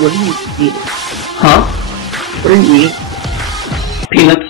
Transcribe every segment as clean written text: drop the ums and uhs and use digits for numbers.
What are you eating? Huh? What are you eating? Peanuts.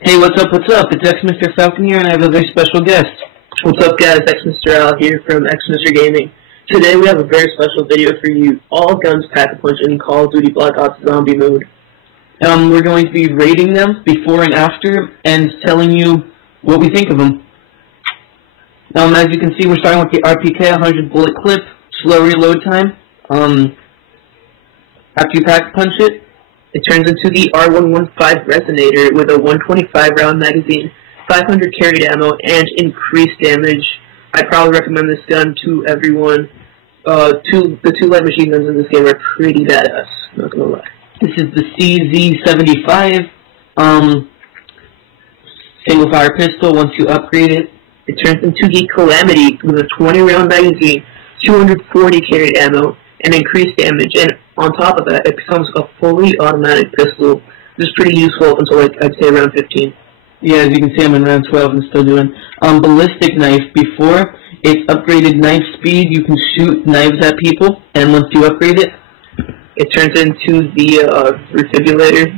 Hey, what's up, It's xMisterFalcon here, and I have a very special guest. What's up, guys? xMisterOwl here from xMister Gaming. Today we have a very special video for you. All guns pack-a-punch in Call of Duty Black Ops Zombie mode. We're going to be rating them before and after, and telling you what we think of them. As you can see, we're starting with the RPK 100 bullet clip, slow reload time. After you pack-punch it, it turns into the R115 Resonator with a 125 round magazine, 500 carried ammo, and increased damage. I probably recommend this gun to everyone. The two light machine guns in this game are pretty badass, not gonna lie. This is the CZ75 single fire pistol. Once you upgrade it, it turns into the Calamity with a 20 round magazine, 240 carried ammo, and increased damage, and on top of that, it becomes a fully automatic pistol. This is pretty useful up until, I'd say around 15. Yeah, as you can see, I'm in round 12 and still doing. Ballistic knife. Before it's upgraded knife speed, you can shoot knives at people, and once you upgrade it, it turns into the refibrillator.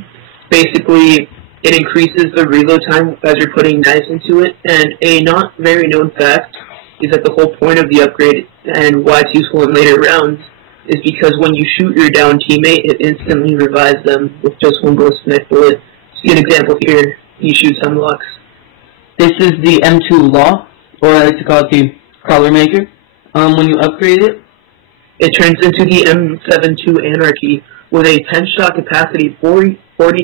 Basically, it increases the reload time as you're putting knives into it, and a not very known fact is that the whole point of the upgrade and why it's useful in later rounds is because when you shoot your down teammate, it instantly revives them with just one ballistic knife bullet. See an example here. You shoot hemlocks. This is the M2 Law, or I like to call it the Collar Maker. When you upgrade it, it turns into the M72 Anarchy with a 10-shot capacity, 40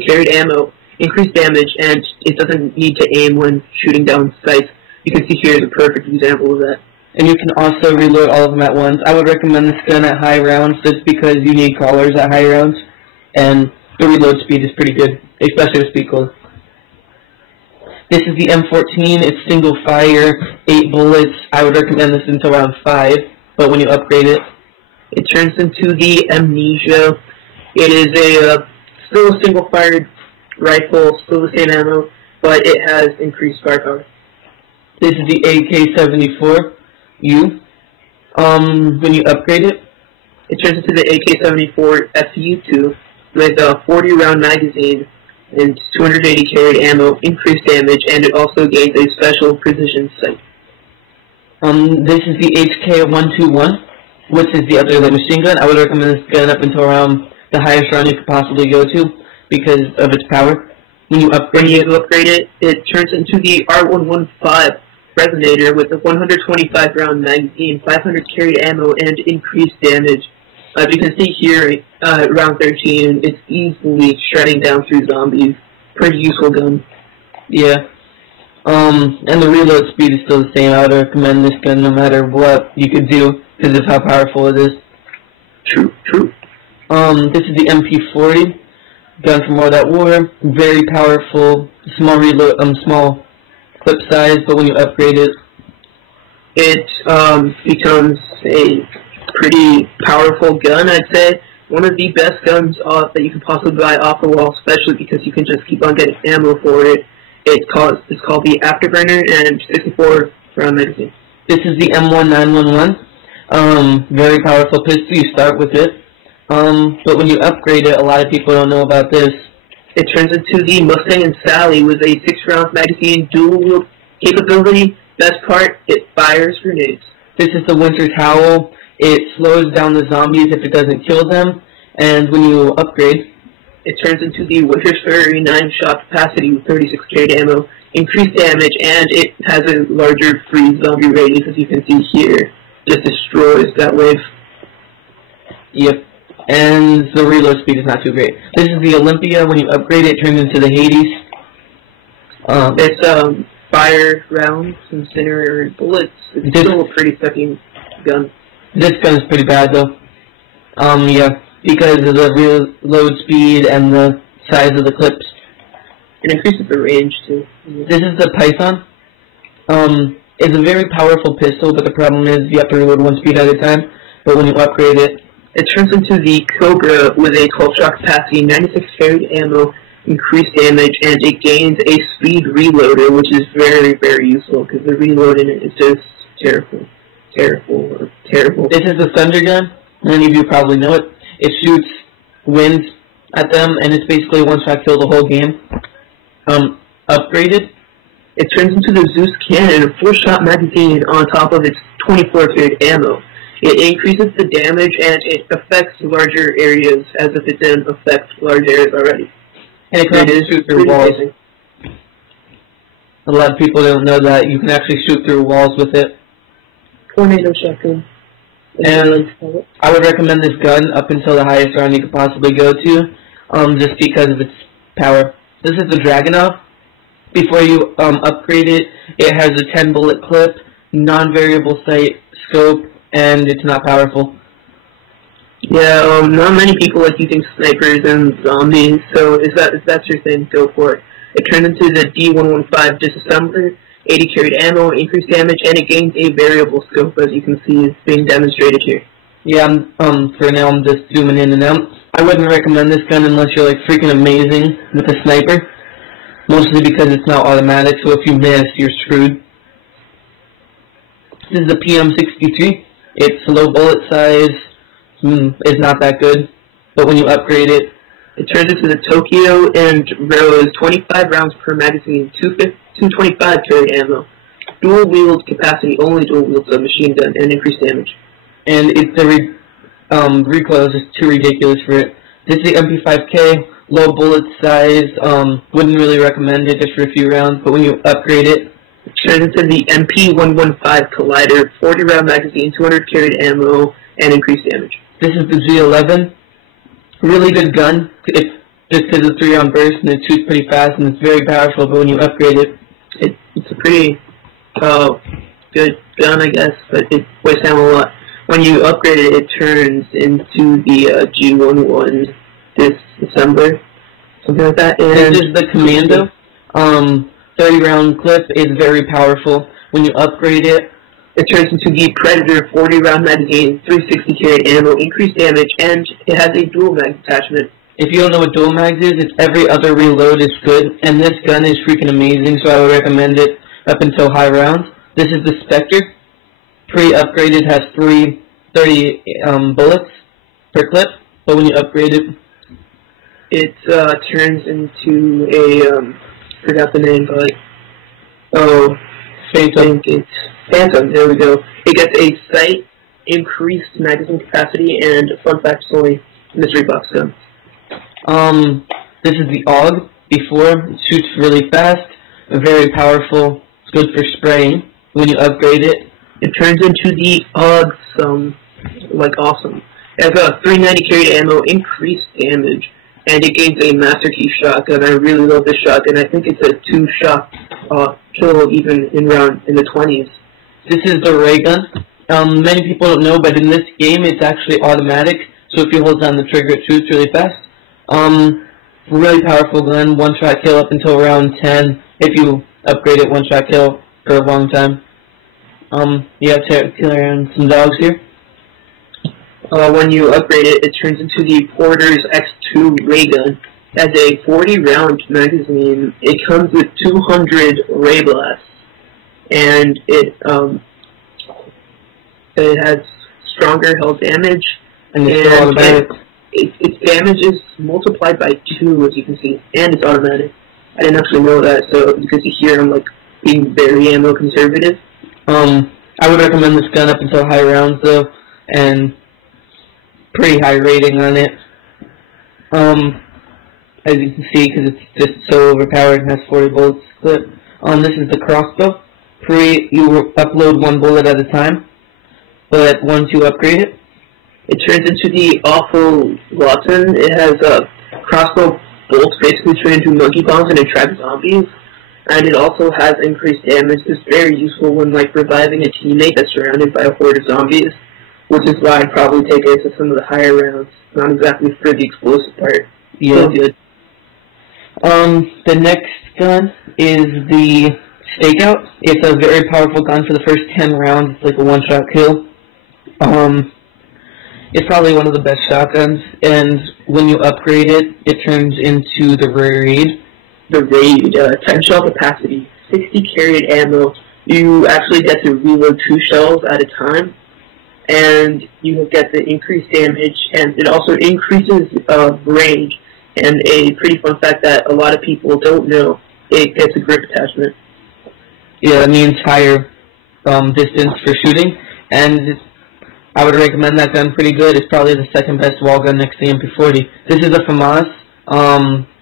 carried ammo, increased damage, and it doesn't need to aim when shooting down sights. You can see here is a perfect example of that. And you can also reload all of them at once. I would recommend this gun at high rounds just because you need collars at high rounds, and the reload speed is pretty good, especially with speed collar. This is the M14. It's single fire, 8 bullets. I would recommend this until round 5, but when you upgrade it, it turns into the Amnesia. It is still a single fired rifle, still the same ammo, but it has increased firepower. This is the AK-74U. When you upgrade it, it turns into the AK-74 FU2 with a 40 round magazine and 280 carried ammo, increased damage, and it also gains a special precision sight. This is the HK-121, which is the other light machine gun. I would recommend this gun up until around the highest round you could possibly go to because of its power. When you upgrade it, it turns into the R115 Resonator with a 125 round magazine, 500 carried ammo, and increased damage. As you can see here, round 13, it's easily shredding down through zombies. Pretty useful gun. Yeah. And the reload speed is still the same. I would recommend this gun no matter what you could do because of how powerful it is. True. This is the MP40 gun from World at War. Very powerful, small reload, small clip size, but when you upgrade it, it becomes a pretty powerful gun, I'd say. One of the best guns that you can possibly buy off the wall, especially because you can just keep on getting ammo for it. It's called the Afterburner and 64 round magazine. This is the M1911. Very powerful pistol. You start with it. But when you upgrade it, a lot of people don't know about this. It turns into the Mustang and Sally with a 6 round magazine, dual wield capability. Best part, it fires grenades. This is the Winter's Howl. It slows down the zombies if it doesn't kill them, and when you upgrade, it turns into the Winter's Fury 9-shot capacity with 36 carried ammo, increased damage, and it has a larger free zombie radius, as you can see here. Just destroys that wave. Yep, and the reload speed is not too great. This is the Olympia. When you upgrade it, it turns into the Hades. It's fire rounds, incinerator bullets. It's still a pretty fucking gun. This gun is pretty bad though. Yeah, because of the reload speed and the size of the clips. It increases the range too. This is the Python. It's a very powerful pistol, but the problem is you have to reload one speed at a time. But when you upgrade it, it turns into the Cobra with a 12-shot capacity, 96 carried ammo, increased damage, and it gains a speed reloader, which is very, very useful because the reload in it is just terrible. This is the Thunder gun. Many of you probably know it. It shoots wind at them, and it's basically a one-shot kill the whole game. Upgraded, it turns into the Zeus cannon, a 4-shot magazine on top of its 24 period ammo. It increases the damage, and it affects larger areas as if it didn't affect large areas already. And it can shoot through walls. Amazing. A lot of people don't know that. You can actually shoot through walls with it. Tornado shotgun. And I would recommend this gun up until the highest round you could possibly go to, just because of its power. This is the Dragunov. Before you upgrade it, it has a 10 bullet clip, non-variable sight, scope, and it's not powerful. Yeah, not many people like using snipers and zombies, so if that's your thing, go for it. It turns into the D115 disassembler, 80 carried ammo, increased damage, and it gains a variable scope, as you can see is being demonstrated here. Yeah, for now I'm just zooming in and out. I wouldn't recommend this gun unless you're like freaking amazing with a sniper. Mostly because it's not automatic, so if you miss, you're screwed. This is the PM63. Its low bullet size is not that good, but when you upgrade it, it turns into the Tokyo and rows 25 rounds per magazine, 225 carried ammo, dual wield capacity, only dual wield submachine gun, and increased damage. And the recoil is just too ridiculous for it. This is the MP5K. Low bullet size, wouldn't really recommend it just for a few rounds, but when you upgrade it, it turns into the MP115 Collider, 40 round magazine, 200 carried ammo, and increased damage. This is the G11, really good gun, it's just because of the 3-round burst and it shoots pretty fast and it's very powerful, but when you upgrade it, it's a pretty good gun, I guess, but it weighs down a lot. When you upgrade it, it turns into the G11 December, something like that. And this is the Commando. 30-round clip is very powerful. When you upgrade it, it turns into the Predator 40-round magazine, 360 carried ammo, increased damage, and it has a dual mag attachment. If you don't know what dual mags is, it's every other reload is good, and this gun is freaking amazing, so I would recommend it up until high rounds. This is the Spectre. Pre-upgraded has 30 bullets per clip, but when you upgrade it, it turns into a, forgot the name, but, Phantom. It's Phantom, there we go. It gets a sight, increased magazine capacity, and fun fact, it's only mystery box gun. This is the AUG. Before, it shoots really fast, very powerful, it's good for spraying. When you upgrade it, it turns into the AUG, like awesome. It has a 390 carried ammo, increased damage, and it gains a Master Key shotgun. I really love this shotgun. I think it's a 2-shot kill even in the 20s. This is the ray gun. Many people don't know, but in this game it's actually automatic, so if you hold down the trigger it shoots really fast. Really powerful gun, 1-shot kill up until round 10. If you upgrade it, 1-shot kill for a long time. You have to kill around some dogs here. When you upgrade it, it turns into the Porter's X2 ray gun. It has a 40-round magazine. It comes with 200 ray blasts, and it has stronger hull damage, and its damage is multiplied by 2, as you can see, and it's automatic. I didn't actually know that, so because you hear I'm like being very ammo conservative. I would recommend this gun up until high rounds though, and pretty high rating on it. As you can see, because it's just so overpowered and has 40 bullets clip. This is the crossbow. You upload 1 bullet at a time, but once you upgrade it, it turns into the awful Watson. It has crossbow bolts basically turn into monkey bombs and attract zombies. And it also has increased damage. It's very useful when like reviving a teammate that's surrounded by a horde of zombies, which is why I'd probably take it to some of the higher rounds. Not exactly for the explosive part. Yeah. Still good. The next gun is the Stakeout. It's a very powerful gun for the first 10 rounds. It's like a 1-shot kill. It's probably one of the best shotguns, and when you upgrade it, it turns into the Raid. The Raid, 10 shell capacity, 60 carried ammo. You actually get to reload 2 shells at a time, and you get the increased damage, and it also increases range. And a pretty fun fact that a lot of people don't know, it gets a grip attachment. Yeah, that means higher distance for shooting, and I would recommend that gun pretty good. It's probably the second best wall gun next to the MP40. This is a FAMAS,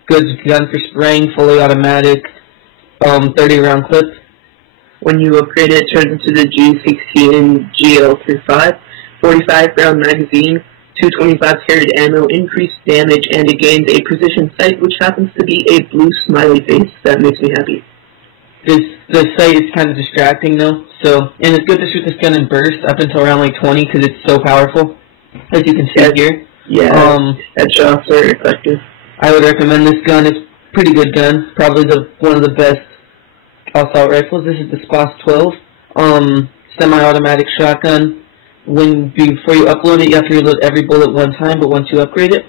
good gun for spraying, fully automatic, 30-round clip. When you upgrade it, it turns into the G16 GL35, 45-round magazine, 225 carried ammo, increased damage, and it gains a precision sight, which happens to be a blue smiley face. That makes me happy. The sight is kind of distracting though, and it's good to shoot this gun in bursts up until around like 20 because it's so powerful, as you can see here. Yeah, headshots are effective. I would recommend this gun. It's a pretty good gun, probably one of the best assault rifles. This is the SPAS 12, semi-automatic shotgun. Before you upload it, you have to reload every bullet one time, but once you upgrade it,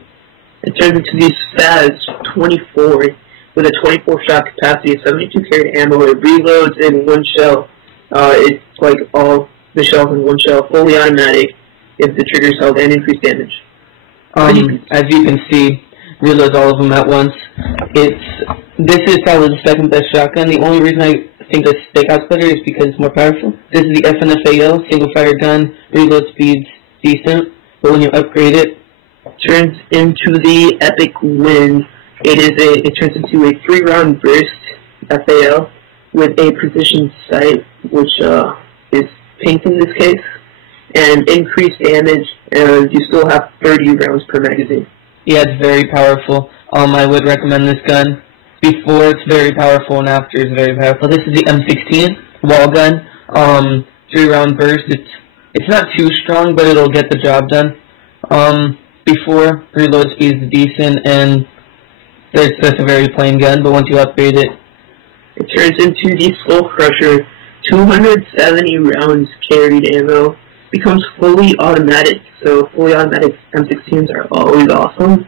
it turns into the SPAS 24 with a 24-shot capacity of 72 carried ammo. It reloads in one shell. It's like all the shells in one shell, fully automatic if the trigger is held, and increased damage. As you can see, reloads all of them at once. This is probably the second best shotgun. The only reason I think the Stakeout's better is because it's more powerful. This is the FNFAL, single fire gun, reload speed's decent, but when you upgrade it, turns into the Epic Wind. It turns into a 3-round burst FAL with a precision sight, which is pink in this case, and increased damage, and you still have 30 rounds per magazine. Yeah, it's very powerful. I would recommend this gun. Before it's very powerful, and after it's very powerful. This is the M16 wall gun. 3-round burst. It's not too strong, but it'll get the job done. Before, reload speed is decent, and it's just a very plain gun. But once you upgrade it, it turns into the Skull Crusher. 270 rounds carried ammo. Becomes fully automatic. So fully automatic M16s are always awesome.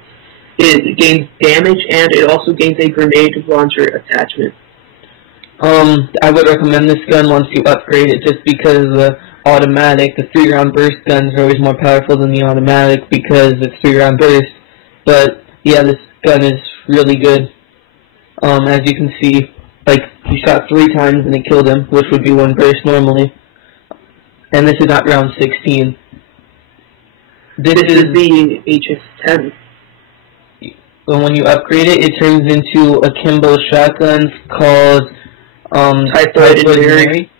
It gains damage, and it also gains a grenade launcher attachment. I would recommend this gun once you upgrade it, just because the 3-round burst guns are always more powerful than the automatic because it's 3-round burst. But yeah, this gun is really good. As you can see, like, he shot 3 times and it killed him, which would be 1 burst normally. And this is not round 16. This is the HS-10. But when you upgrade it, it turns into a Kimbo shotgun called Typhoid Mary.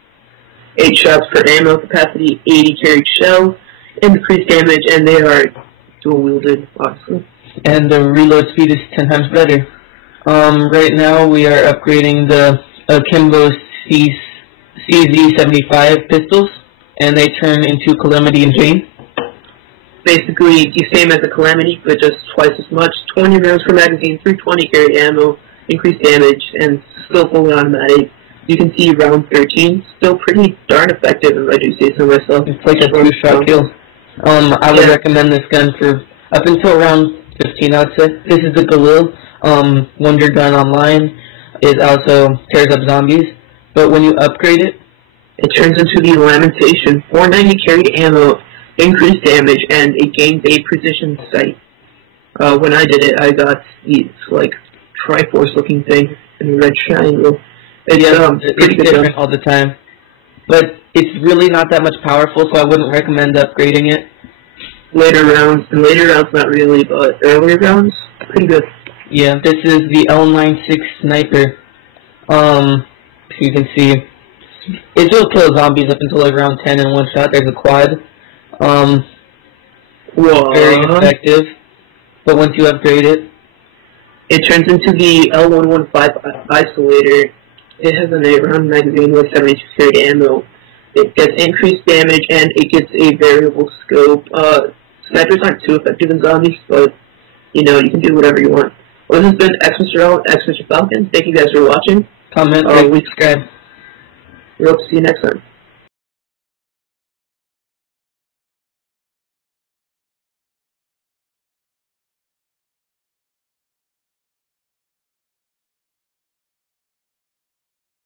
8 shots per ammo capacity, 80 carried shells, increased damage, and they are dual-wielded, obviously. And the reload speed is 10 times better. Right now, we are upgrading the Kimbo CZ75 pistols, and they turn into Calamity and Jane. Basically, the same as a Calamity, but just twice as much. 20 rounds per magazine, 320 carried ammo, increased damage, and still fully automatic. You can see round 13, still pretty darn effective, if I do say so myself. It's like a 2-shot kill. I would recommend this gun for up until round 15, I would say. This is the Galil Wonder Gun Online. It also tears up zombies, but when you upgrade it, it turns into the Lamentation. 490 carried ammo, increased damage, and it gains a precision sight. When I did it, I got these, like, Triforce looking thing in a red triangle. It's different all the time. But it's really not that much powerful, so I wouldn't recommend upgrading it. Later rounds not really, but earlier rounds, pretty good. Yeah, this is the L96 Sniper. You can see, it will kill zombies up until like round 10 in 1 shot. There's a quad. Very effective. But once you upgrade it, it turns into the L115 Isolator. It has an 8-round magazine with 72 carried ammo. It gets increased damage, and it gets a variable scope. Snipers aren't too effective in zombies, but, you know, you can do whatever you want. Well, this has been xMisterOwl, xMisterFalcon. Thank you guys for watching. Comment, like, subscribe. We hope to see you next time.